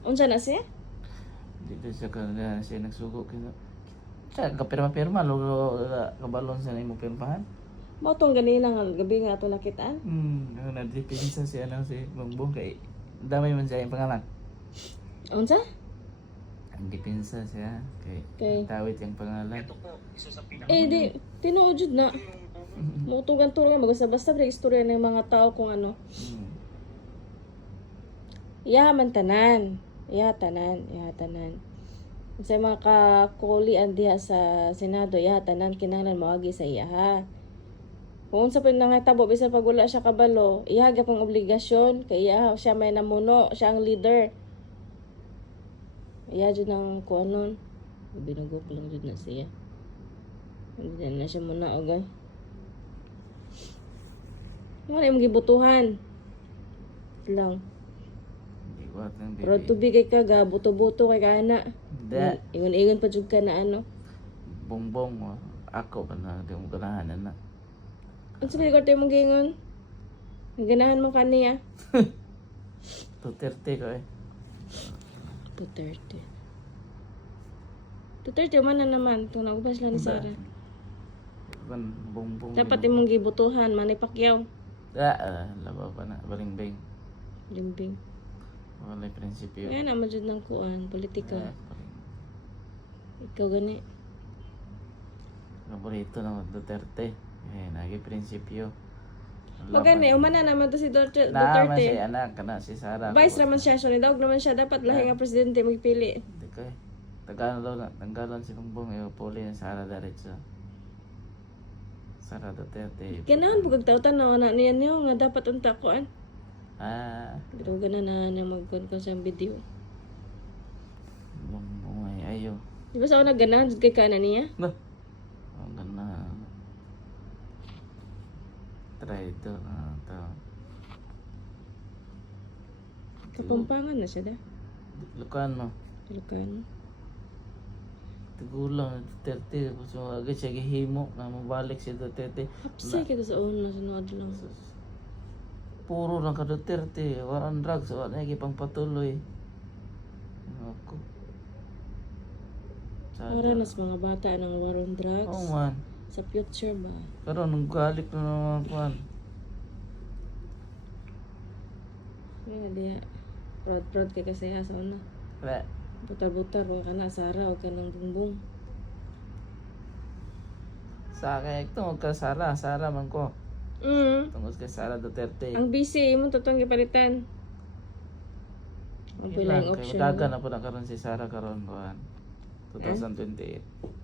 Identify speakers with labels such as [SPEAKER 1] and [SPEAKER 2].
[SPEAKER 1] Unsa na siya?
[SPEAKER 2] Dito siya ka na siya nagsugo kino. Siya kapirma-pirma lugo kabalon sa imong pirmahan.
[SPEAKER 1] Mao tong ganina nga gabi nga ato nakitaan.
[SPEAKER 2] Hmm, ano na depensa si ano si Bongbong kay damay man siya yung pangalan.
[SPEAKER 1] Unsa?
[SPEAKER 2] Ang depensa siya kay
[SPEAKER 1] Kay
[SPEAKER 2] tawit yung pangalan.
[SPEAKER 1] eh di tinuod jud na. Mo tong ganto lang basta-basta pre istorya ng mga tao kung ano.
[SPEAKER 2] Hmm.
[SPEAKER 1] Iya man tanan. Iya tanan, iya tanan. Sa mga kakulian diha sa Senado, iya tanan kinahanglan moagi sa iya ha. Kung sa pa nangatabo bisan pag wala siya kabalo, iya gyapon obligasyon kay iya siya may namuno, siya ang leader. Iya jud ang kuanon. Binugok lang jud na siya. Hindi na siya muna ogay. Wala yung gibutuhan. Lang.
[SPEAKER 2] Iwat ng
[SPEAKER 1] Pero
[SPEAKER 2] baby.
[SPEAKER 1] tubig kay ka ga buto-buto kay kana.
[SPEAKER 2] Da,
[SPEAKER 1] Ingon-ingon pa jud ka na ano.
[SPEAKER 2] bongbong mo. Ako ba na di mo ganahan na.
[SPEAKER 1] Ang sabi ko tayo mong gingon. Ang ganahan mo kaniya.
[SPEAKER 2] Duterte ko eh.
[SPEAKER 1] Duterte. Duterte man na naman. Ito naubas lang ni Sarah.
[SPEAKER 2] Kan bongbong.
[SPEAKER 1] Dapat imong gibutuhan. Manay Pacquiao.
[SPEAKER 2] Da, ah, laba pa na. Baling-bing.
[SPEAKER 1] Limbing.
[SPEAKER 2] Wala yung prinsipyo.
[SPEAKER 1] Kaya na jud ng kuan. Politika.
[SPEAKER 2] Ah, baling.
[SPEAKER 1] Ikaw gani.
[SPEAKER 2] Paborito ng Duterte. Eh, nagi prinsipyo.
[SPEAKER 1] Magani. Umana naman to si Duterte.
[SPEAKER 2] Naman si
[SPEAKER 1] Duterte.
[SPEAKER 2] anak, kana si Sara.
[SPEAKER 1] Vice naman siya. So nidawag naman siya. Dapat lahi nga presidente magpili.
[SPEAKER 2] Hindi ko eh. Na, tanggalan si Bongbong, eh, puli ni Sara Diretso. Sara Duterte.
[SPEAKER 1] Ganahan po kagtautan na na niya niyo nga dapat unta kuan.
[SPEAKER 2] Ah,
[SPEAKER 1] Pero gana na na magkuan ko sa video.
[SPEAKER 2] Bongbong ay ayo.
[SPEAKER 1] Di ba sa una ganahan jud kay kana niya?
[SPEAKER 2] No. Ang ganda. Try ito. Ah, ito.
[SPEAKER 1] Kapampangan na siya da.
[SPEAKER 2] Lukan mo.
[SPEAKER 1] Lukan.
[SPEAKER 2] Tigulang Duterte. So, agad siya gihimo na mabalik si Duterte.
[SPEAKER 1] Hapsay ka sa una sunod lang.
[SPEAKER 2] Puro lang ka Duterte. Waran drugs. Wala na pang patuloy. Ako.
[SPEAKER 1] Para nas mga bata nang waron drugs.
[SPEAKER 2] Oo man.
[SPEAKER 1] Sa future ba?
[SPEAKER 2] Pero nung galik na naman kuhan.
[SPEAKER 1] Nga diya. Proud proud kay kasi sa una.
[SPEAKER 2] Wala.
[SPEAKER 1] Butar-butar kung kana Sara o kanang bumbong.
[SPEAKER 2] Sa akin ito, huwag ka Sara. Sara man ko.
[SPEAKER 1] Mm.
[SPEAKER 2] Tungkol kay Sara Duterte.
[SPEAKER 1] Ang busy mo totong gipalitan. Ang
[SPEAKER 2] Yun
[SPEAKER 1] pila
[SPEAKER 2] lang,
[SPEAKER 1] yung
[SPEAKER 2] kay
[SPEAKER 1] option.
[SPEAKER 2] Daga na po na karon si Sara karon kuhan. 2028.